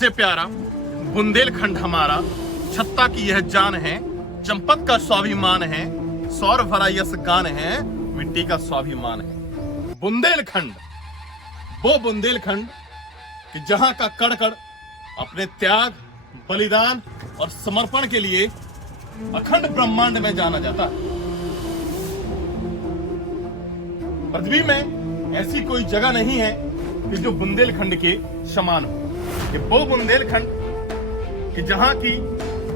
सबसे प्यारा बुंदेलखंड हमारा, छत्ता की यह जान है, चंपत का स्वाभिमान है, सौर भरा यस गान है, मिट्टी का स्वाभिमान है। बुंदेलखंड, वो बुंदेलखंड कि जहां का कण कण अपने त्याग, बलिदान और समर्पण के लिए अखंड ब्रह्मांड में जाना जाता है। पृथ्वी में ऐसी कोई जगह नहीं है कि जो बुंदेलखंड के समान हो। कि वो बुंदेलखंड कि जहां की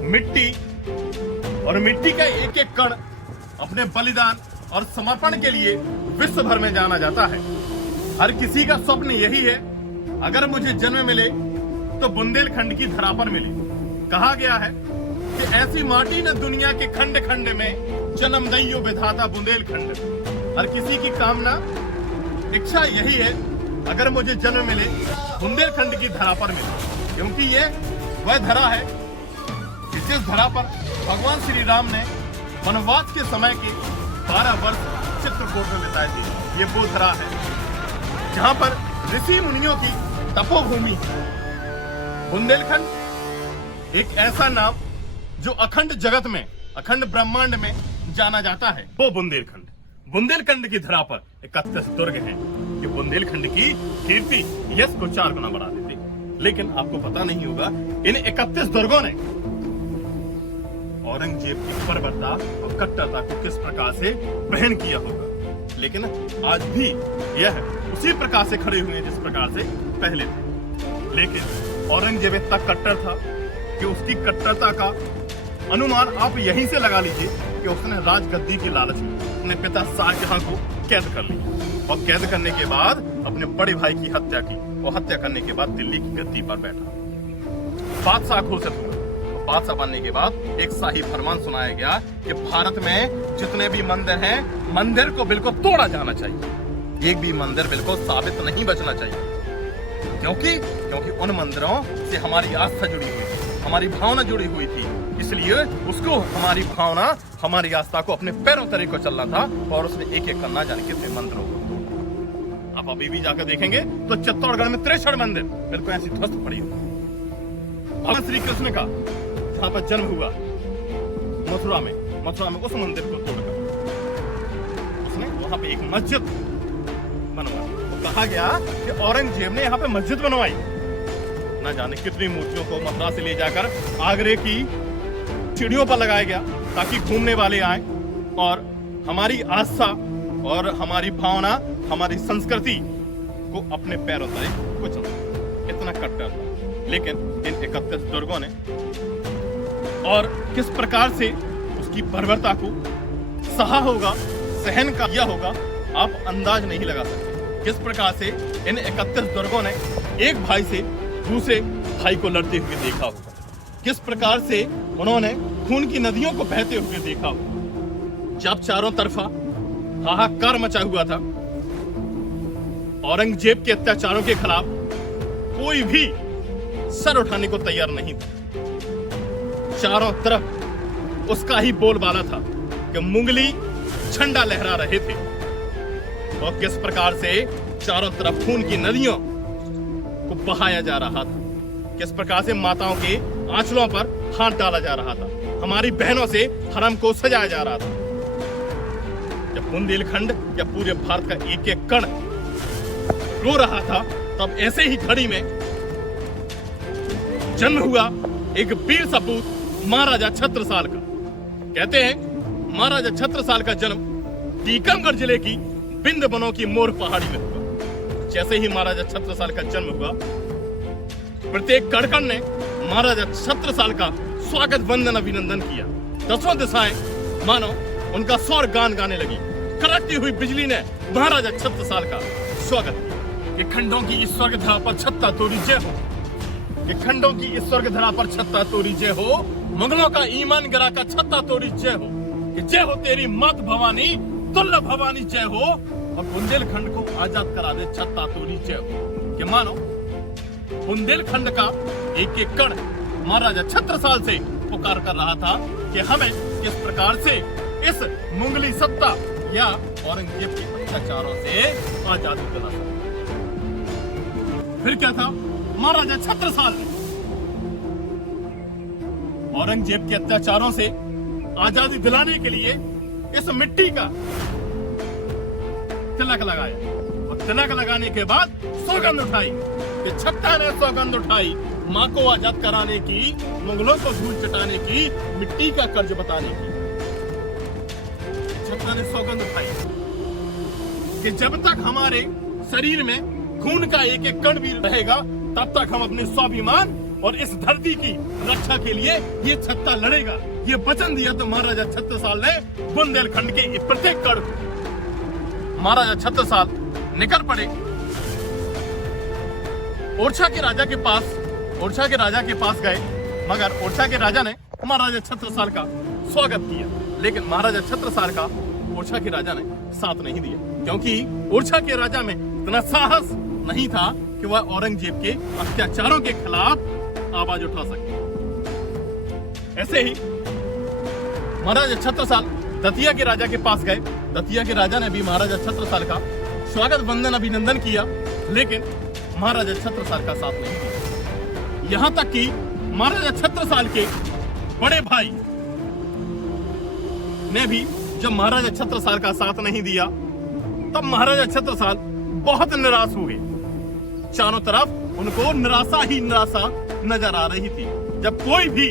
मिट्टी और मिट्टी का एक एक कण अपने बलिदान और समर्पण के लिए विश्व भर में जाना जाता है। हर किसी का स्वप्न यही है, अगर मुझे जन्म मिले तो बुंदेलखंड की धरा पर मिले। कहा गया है कि ऐसी माटी न दुनिया के खंड खंड में, जन्म दइयो विधाता बुंदेलखंड। हर किसी की कामना, इच्छा यही है, अगर मुझे जन्म मिले बुंदेलखंड की धरा पर मिले, क्योंकि ये वह धरा है कि जिस धरा पर भगवान श्री राम ने वनवास के समय के 12 वर्ष चित्रकूट में बिताए थे। ये वो धरा है जहां पर ऋषि मुनियों की तपोभूमि। बुंदेलखंड एक ऐसा नाम जो अखंड जगत में, अखंड ब्रह्मांड में जाना जाता है, वो बुंदेलखंड। बुंदेलखंड की धरा पर 31 दुर्ग हैं कि बुंदेलखंड की कीर्ति यश को 4 गुना बढ़ा देते। लेकिन आपको पता नहीं होगा इन 31 दुर्गों ने औरंगजेब की बर्बरता और कट्टरता को किस प्रकार से बहन किया होगा। लेकिन आज भी यह उसी प्रकार से खड़े हुए हैं जिस प्रकार से पहले थे। लेकिन औरंगजेब इतना कट्टर था कि उसकी कट्टरता का अनुमान आप यहीं से लगा लीजिए कि उसने राजगद्दी की लालच में अपने पिता शाहजहां को कैद कर लिया और कैद करने के बाद अपने बड़े भाई की हत्या की और हत्या करने के बाद दिल्ली की गद्दी पर बैठा। बादशाह घोषित हुआ। बादशाह बनने के बाद एक शाही फरमान सुनाया गया कि भारत में जितने भी मंदिर हैं, मंदिर को बिल्कुल तोड़ा जाना चाहिए। एक भी मंदिर बिल्कुल साबित नहीं बचना चाहिए, क्योंकि उन मंदिरों से हमारी आस्था जुड़ी हुई थी, हमारी भावना जुड़ी हुई थी। इसलिए उसको, हमारी भावना, हमारी आस्था को अपने पैरों तले को चलना था और उसने एक एक करना जाने कितने मंदिरों को तोड़ा। आप अभी भी जाकर देखेंगे तो चित्तौड़गढ़ में 63 मंदिर बिल्कुल ऐसी ध्वस्त पड़ी हुई। भगवान श्री कृष्ण का जहां पर जन्म हुआ मथुरा में उस मंदिर को तोड़कर उसने वहां पे एक मस्जिद बनवाई। तो कहा गया कि औरंगजेब ने यहाँ पे मस्जिद बनवाई। ना जाने कितनी मूर्तियों को मथुरा से ले जाकर आगरे की सीढ़ियों पर लगाया गया ताकि घूमने वाले आए और हमारी आस्था और हमारी भावना, हमारी संस्कृति को अपने पैरों तले कुचल। इतना कट्टर था। लेकिन इन 31 दुर्गों ने और किस प्रकार से उसकी बर्बरता को सहा होगा, सहन किया होगा, आप अंदाज नहीं लगा सकते। किस प्रकार से इन 31 दुर्गों ने एक भाई से दूसरे भाई को लड़ते हुए देखा होगा, किस प्रकार से उन्होंने खून की नदियों को बहते हुए देखा होगा। जब चारों तरफा हाहाकार मचा हुआ था, औरंगजेब के अत्याचारों के खिलाफ कोई भी सर उठाने को तैयार नहीं था। चारों तरफ उसका ही बोलबाला था कि मुगली झंडा लहरा रहे थे और किस प्रकार से चारों तरफ खून की नदियों को बहाया जा रहा था, किस प्रकार से माताओं के आंचलों पर हाथ डाला जा रहा था, हमारी बहनों से हरम को सजाया जा रहा था। जब बुंदेलखंड या पूरे भारत का एक एक कण रो रहा था, तब ऐसे ही घड़ी में जन्म हुआ एक वीर सपूत महाराजा छत्रसाल का। कहते हैं महाराजा छत्रसाल का जन्म टीकमगढ़ जिले की बिंद बनों की मोर पहाड़ी में हुआ। जैसे ही महाराजा छत्रसाल का जन्म हुआ, प्रत्येक कड़कड़ ने महाराजा छत्रसाल का स्वागत, वंदन, अभिनंदन किया। दसों दिशाएं मानो उनका स्वर गान गाने लगी। कड़कती हुई बिजली ने महाराजा छत्रसाल का स्वागत किया। कि खंडों की इस स्वर्ग धरा पर छत्ता तोरी जय हो, कि खंडों की इस स्वर्ग धरा पर छत्ता तोरी जय हो, मुगलों का ईमान गिरा का छत्ता तोरी जय हो, कि जय हो तेरी मात भवानी, तुल्य भवानी जय हो, और बुंदेलखंड को आजाद करा दे छत्ता तोरी जय हो। कि मानो बुंदेलखंड का एक एक कण महाराजा छत्रसाल से पुकार कर रहा था कि हमें किस प्रकार से इस मुगली सत्ता या औरंगजेब के अत्याचारों से आजादी दिला सकते। फिर क्या था, महाराजा छत्रसाल ने औरंगजेब के अत्याचारों से आजादी दिलाने के लिए इस मिट्टी का तिलक लगाया और तिलक लगाने के बाद सौगंध उठाई कि छत्ता ने सौगंध उठाई माँ को आजाद कराने की, मुगलों को धूल चटाने की, मिट्टी का कर्ज बताने की। छत्ता ने सौगंध उठाई कि जब तक हमारे शरीर में खून का एक एक कण भी रहेगा तब तक हम अपने स्वाभिमान और इस धरती की रक्षा के लिए ये छत्ता लड़ेगा। ये वचन दिया तो महाराजा छत्रसाल ने बुंदेलखंड के प्रत्येक कण को। महाराजा छत्रसाल निकल पड़े ओरछा के राजा के पास गए, मगर ओरछा के राजा ने महाराजा छत्रसाल का स्वागत किया, लेकिन महाराजा छत्रसाल का ओरछा के राजा ने साथ नहीं दिया, क्योंकि ओरछा के राजा में इतना साहस नहीं था कि वह औरंगजेब के अत्याचारों के खिलाफ आवाज उठा सके। ऐसे ही महाराजा छत्रसाल दतिया के राजा के पास गए। दतिया के राजा ने भी महाराजा छत्रसाल का स्वागत वंदन अभिनंदन किया, लेकिन महाराजा छत्रसाल का साथ नहीं दिया। यहां तक कि महाराजा छत्रसाल के बड़े भाई ने भी जब महाराजा छत्रसाल का साथ नहीं दिया तब महाराजा छत्रसाल बहुत निराश हुए। चारों तरफ उनको निराशा ही निराशा नजर आ रही थी। जब कोई भी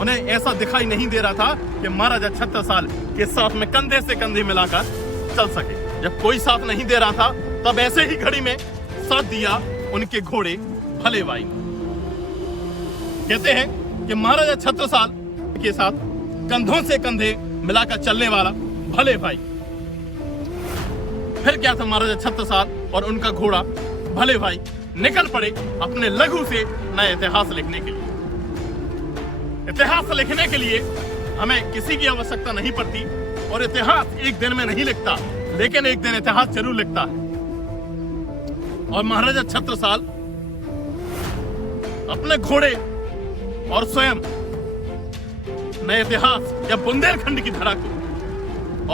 उन्हें ऐसा दिखाई नहीं दे रहा था कि महाराजा छत्रसाल के साथ में कंधे से कंधे मिलाकर चल सके। जब कोई साथ नहीं दे रहा था तब ऐसे ही घड़ी में साथ दिया उनके घोड़े भले भाई। कहते हैं कि महाराजा छत्रसाल के साथ कंधों से कंधे मिलाकर चलने वाला भले भाई। फिर क्या था, महाराजा छत्रसाल और उनका घोड़ा भले भाई निकल पड़े अपने लघु से नया इतिहास लिखने के लिए। इतिहास लिखने के लिए हमें किसी की आवश्यकता नहीं पड़ती और इतिहास एक दिन में नहीं लिखता, लेकिन एक दिन इतिहास जरूर लिखता है। और महाराजा छत्रसाल अपने घोड़े और स्वयं नए इतिहास या बुंदेलखंड की धरा को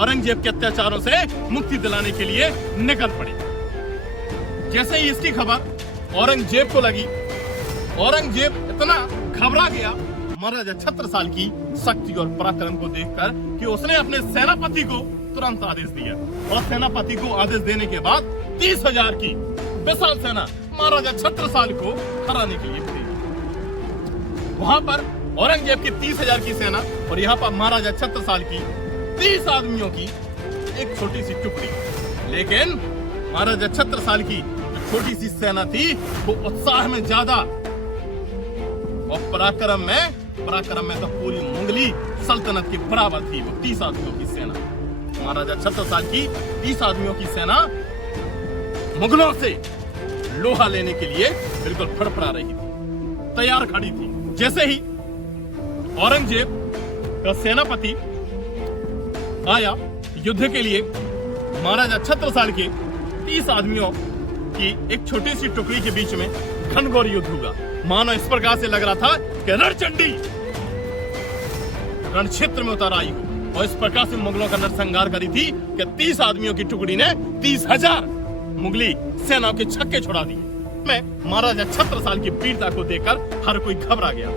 औरंगजेब के अत्याचारों से मुक्ति दिलाने के लिए निकल पड़े। जैसे ही इसकी खबर औरंगजेब को लगी, औरंगजेब इतना घबरा गया महाराजा छत्रसाल की शक्ति और पराक्रम को देखकर कि उसने अपने सेनापति को तुरंत आदेश दिया। और सेनापति को आदेश देने के बाद 30,000 की विशाल सेना महाराजा छत्रसाल को हराने के लिए भेजी। वहां पर औरंगजेब की 30,000 की सेना और यहाँ पर महाराजा छत्रसाल की 30 आदमियों की एक छोटी सी टुकड़ी। लेकिन महाराजा छत्रसाल की छोटी सी सेना थी वो उत्साह में ज्यादा और पराक्रम में तो पूरी मुगली सल्तनत के बराबर थी। वो 30 आदमियों की सेना, महाराजा छत्रसाल की 30 आदमियों की सेना मुगलों से लोहा लेने के लिए बिल्कुल फड़फड़ा रही थी, तैयार खड़ी थी। जैसे ही औरंगजेब का सेनापति आया युद्ध के लिए, महाराजा छत्रसाल के 30 आदमियों की एक छोटी सी टुकड़ी के बीच में घनघोर युद्ध हुआ। मानो इस प्रकार से लग रहा था कि रणचंडी रण क्षेत्र में उतर आई हो। और इस प्रकार से मुगलों का नरसंहार करी थी कि 30 आदमियों की टुकड़ी ने 30,000 मुगली सेना के छक्के छुड़ा दिए। मैं महाराजा छत्रसाल की वीरता को देखकर हर कोई घबरा गया,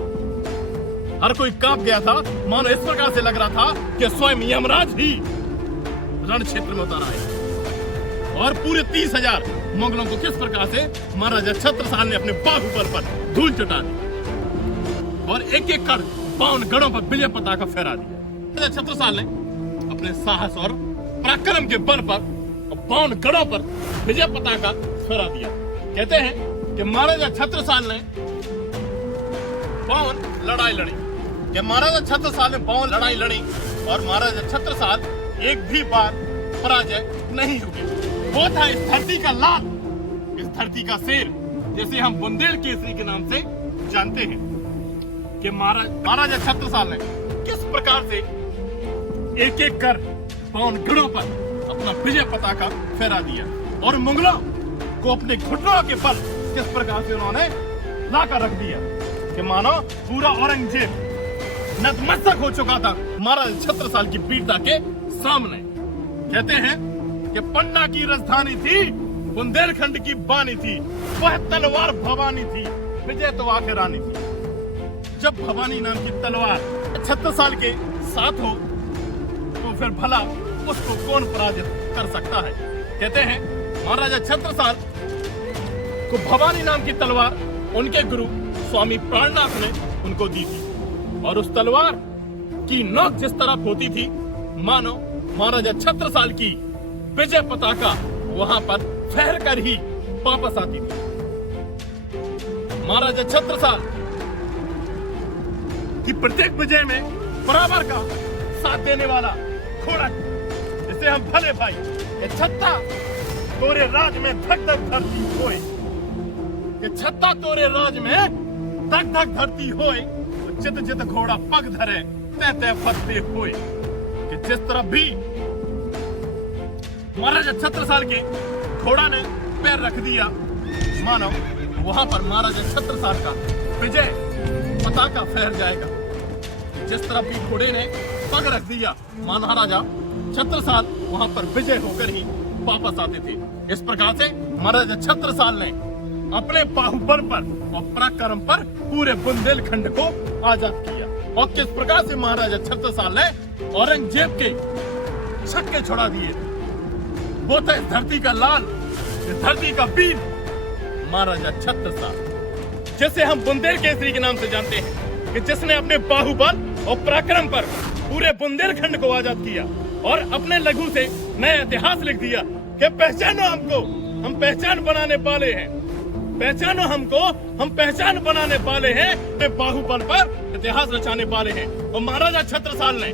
हर कोई कांप गया था। मानो इस प्रकार से लग रहा था कि स्वयं यमराज ही रण क्षेत्र में उतर आए। और पूरे 30,000 मुगलों को किस प्रकार से महाराजा छत्रसाल ने अपने बाहुबल पर धूल चटा दी और एक एक कर 52 गढ़ों पर विजय पताका फहरा दिया। महाराजा छत्रसाल ने अपने साहस और पराक्रम के बल पर 52 गढ़ों पर विजय पताका फहरा दिया। कहते हैं कि महाराजा छत्रसाल ने 52 लड़ाई लड़ी, कि महाराजा छत्रसाल ने 52 लड़ाई लड़ी और महाराजा छत्रसाल एक भी बार पराजय नहीं हुए। वो था इस धरती का लाल, इस धरती का शेर, जिसे हम बुंदेल केसरी के नाम से जानते हैं। कि महाराजा छत्रसाल ने किस प्रकार से एक एक कर 52 गढ़ों पर अपना विजय पताका फहरा दिया और मुगलों को अपने घुटनों के बल किस प्रकार से उन्होंने लाकर रख दिया कि मानो पूरा औरंगजेब नतमस्तक हो चुका था महाराजा छत्रसाल की वीरता के सामने। कहते हैं कि पन्ना की राजधानी थी, बुंदेलखंड की बानी थी, वह तलवार भवानी थी, विजय तो आखिर आनी थी। जब भवानी नाम की तलवार 76 साल के साथ हो तो फिर भला उसको कौन पराजित कर सकता है। कहते हैं महाराजा छत्रसाल को भवानी नाम की तलवार उनके गुरु स्वामी प्राणनाथ ने उनको दी थी, और उस तलवार की नोक जिस तरफ होती थी मानो महाराजा छत्रसाल की विजय पताका वहां पर फहर कर ही वापस आती थी। महाराजा छत्रसाल की प्रत्येक विजय में बराबर का साथ देने वाला घोड़ा, जिसे हम भले भाई ये छत्ता तोरे राज में धक धक धरती होए, ये छत्ता तोरे राज में धक धक धरती होए, तो चित चित घोड़ा पग धरे तय तय फत्ते होए। कि जिस तरफ भी महाराजा छत्रसाल के घोड़ा ने पैर रख दिया मानो वहां पर महाराजा छत्रसाल का विजय पताका फहर जाएगा। जिस तरफ भी घोड़े ने पग रख दिया महाराजा छत्रसाल वहां पर विजय होकर ही वापस आते थे। इस प्रकार से महाराजा छत्रसाल ने अपने बाहुबल पर और पराक्रम पर पूरे बुंदेलखंड को आजाद किया। और किस प्रकार से महाराजा छत्रसाल ने औरंगजेब के छक्के छुड़ा दिए। वो था इस धरती का लाल, इस धरती का वीर महाराजा छत्रसाल, जिसे हम बुंदेल केसरी के नाम से जानते हैं, कि जिसने अपने बाहुबल और पराक्रम पर पूरे बुंदेलखंड को आजाद किया और अपने लघु से नया इतिहास लिख दिया कि पहचानो हमको, हम पहचान बनाने वाले हैं, पहचानो हमको, हम पहचान बनाने वाले हैं, अपने बाहुबल पर इतिहास रचाने वाले हैं। और महाराजा छत्रसाल ने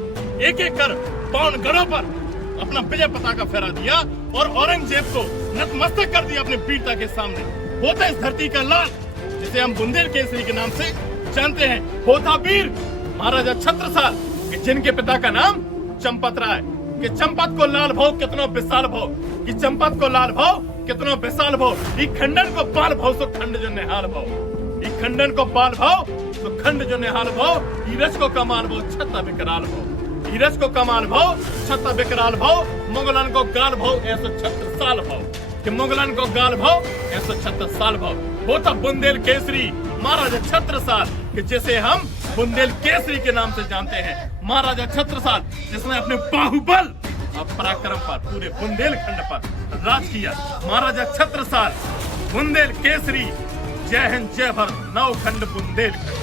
एक एक कर पावनगढ़ों पर अपना विजय पताका फहरा दिया और औरंगजेब को नतमस्तक कर दिया अपने वीरता के सामने। वो था इस धरती का लाल, जिसे हम बुंदेल केसरी के नाम से जानते हैं। वो था वीर महाराजा छत्रसाल, जिनके पिता का नाम चंपत राय, कि चंपत को लाल भाव कितना विशाल भाव, कि चंपत को लाल भाव कितना विशाल भाव, ई खंडन को बाल भाव सो खंड जो निहाल भाव, ई खंडन को बाल भाव तो खंड जो निहाल भाव, ईरज को कमाल भाव छत्ता विकराल भाव, ईरज को कमाल भाव छत्ता विकराल भाव, मुगलन को गाल भाव 136 साल भाव, कि मुगलन को गाल भाव 136 साल भाव। वो था बुंदेल केसरी महाराजा छत्रसाल, कि जिसे हम बुंदेल केसरी के नाम से जानते हैं। महाराजा छत्रसाल जिसने अपने बाहुबल और पराक्रम पर पूरे बुंदेलखंड पर राज किया। महाराजा छत्रसाल बुंदेल केसरी, जय हिंद जय भारत, नौखंड बुंदेलखंड।